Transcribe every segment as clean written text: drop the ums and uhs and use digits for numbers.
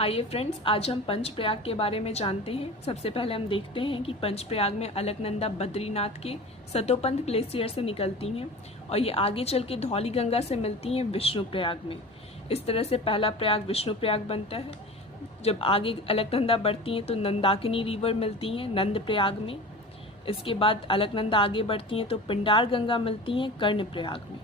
आइए फ्रेंड्स, आज हम पंचप्रयाग के बारे में जानते हैं। सबसे पहले हम देखते हैं कि पंचप्रयाग में अलकनंदा बद्रीनाथ के सतोपंथ ग्लेशियर से निकलती हैं और ये आगे चल के धौलीगंगा से मिलती हैं विष्णुप्रयाग में। इस तरह से पहला प्रयाग विष्णुप्रयाग बनता है। जब आगे अलकनंदा बढ़ती हैं तो नंदाकिनी रिवर मिलती हैं नंदप्रयाग में। इसके बाद अलकनंदा आगे बढ़ती हैं तो पिंडार गंगा मिलती हैं कर्णप्रयाग में।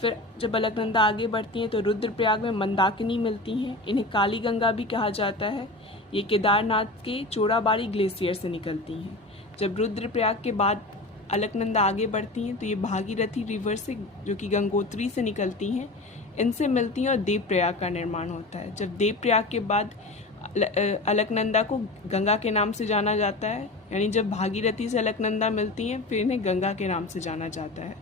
फिर जब अलकनंदा आगे बढ़ती हैं तो रुद्रप्रयाग में मंदाकिनी मिलती हैं। इन्हें काली गंगा भी कहा जाता है। ये केदारनाथ के चोराबाड़ी ग्लेशियर से निकलती हैं। जब रुद्रप्रयाग के बाद अलकनंदा आगे बढ़ती हैं तो ये भागीरथी रिवर से, जो कि गंगोत्री से निकलती हैं, इनसे मिलती हैं और देवप्रयाग का निर्माण होता है। जब देवप्रयाग के बाद अलकनंदा को गंगा के नाम से जाना जाता है, यानी जब भागीरथी से अलकनंदा मिलती हैं फिर इन्हें गंगा के नाम से जाना जाता है।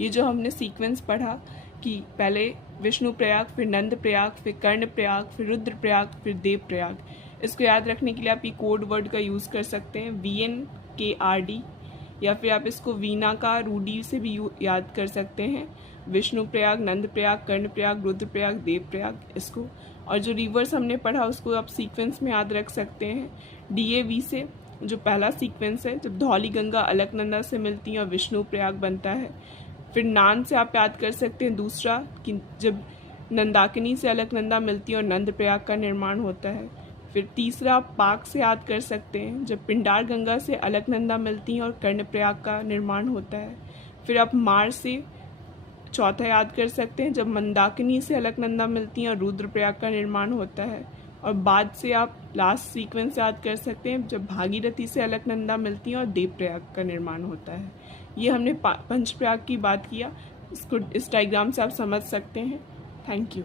ये जो हमने सीक्वेंस पढ़ा कि पहले विष्णुप्रयाग, फिर नंदप्रयाग, फिर कर्णप्रयाग, फिर रुद्रप्रयाग, फिर देवप्रयाग, इसको याद रखने के लिए आप ये कोड वर्ड का यूज़ कर सकते हैं VNKRD, या फिर आप इसको वीना का रूडी से भी याद कर सकते हैं। विष्णुप्रयाग, नंदप्रयाग, कर्णप्रयाग, रुद्रप्रयाग, देवप्रयाग, इसको। और जो रिवर्स हमने पढ़ा उसको आप सीक्वेंस में याद रख सकते हैं DAV से, जो पहला सीक्वेंस है जब धौलीगंगा अलकनंदा से मिलती है और विष्णुप्रयाग बनता है। फिर नान से आप याद कर सकते हैं दूसरा, कि जब नंदाकिनी से अलकनंदा मिलती है और नंदप्रयाग का निर्माण होता है। फिर तीसरा आप पाक से याद कर सकते हैं जब पिंडार गंगा से अलकनंदा मिलती हैं और कर्णप्रयाग का निर्माण होता है। फिर आप मार से चौथा याद कर सकते हैं जब मंदाकिनी से अलकनंदा मिलती हैं और रुद्रप्रयाग का निर्माण होता है। और बाद से आप लास्ट सीक्वेंस याद कर सकते हैं जब भागीरथी से अलकनंदा मिलती हैं और देवप्रयाग का निर्माण होता है। ये हमने पंचप्रयाग की बात किया। इसको इस डायग्राम से आप समझ सकते हैं। Thank you.